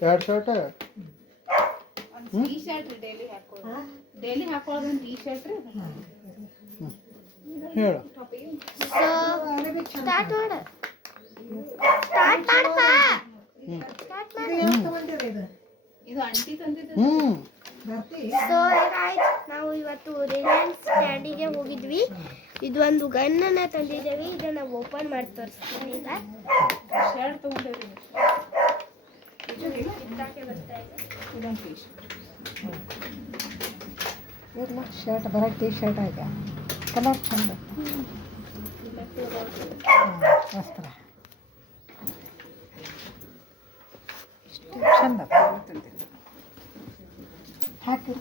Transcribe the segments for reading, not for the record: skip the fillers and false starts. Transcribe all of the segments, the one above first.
ಎರಡು ಶರ್ಟ್ ಒಂದು T shirt daily ಹಾಕೊಳ್ಳೋದು ಒಂದು ಟೀ ಶರ್ಟ್ ರೀ ಹೇಳು ಸ್ಟಾರ್ಟ್ ಮಾಡ ಸ್ಟಾರ್ಟ್ ಮಾಡಪ್ಪ ಸ್ಟಾರ್ಟ್ ಮಾಡಿ ಇದು ಅಂಟಿ ತಂದಿದ್ದು ಸೊ ಗೈಸ್ ನಾವು ಇವತ್ತು ರಿಲಯನ್ಸ್ ಸ್ಟ್ಯಾಂಡಿಗೆ ಹೋಗಿದ್ವಿ ಇದು ಒಂದು ಗನ್ನನ್ನು ತಂದಿದ್ದೇವೆ ಇದನ್ನ ಓಪನ್ ಮಾಡಿ ತೋರಿಸ್ತೀನಿ ಈಗ ಶರ್ಟ್ ತೊಗೊಂಡೇವ್ರಿ ಕಿತ್ತಾಕೆ ಬರ್ತಾ ಇದೆ ಇದೊಂದು ಟೀ ಶರ್ಟ್ ಇಲ್ಲ ಶರ್ಟ್ ಬರೋ ಟೀ ಶರ್ಟ್ ಆಗ ಕಲರ್ ಚಂದ ವಸ್ತ್ರ ಇಷ್ಟು ಚಂದ ಹಾಕಿ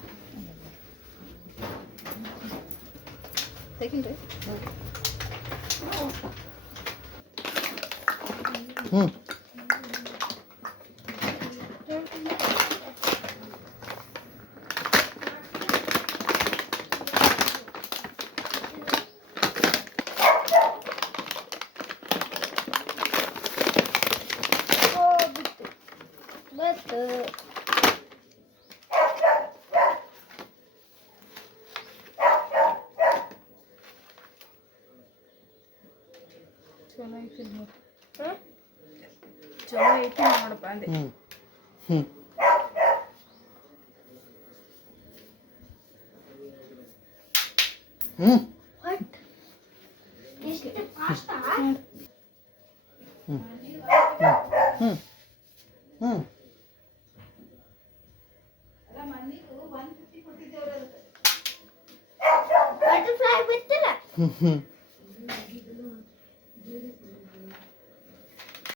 ತೆಗಿಲ್ರಿ ಹ್ಞೂ ಬಟ್ ಚಲೋ ಐತಿ ನೋಡಿ ಚಲೋ ಐತಿ ನೋಡಪ್ಪ ಅಂದೆ ಹ್ಞೂ ಹ್ಞೂ ಹ್ಞೂ ವಾಟ್ ಎಷ್ಟು ಪಾಸ್ತಾ ಹ್ಞೂ ಹ್ಞೂ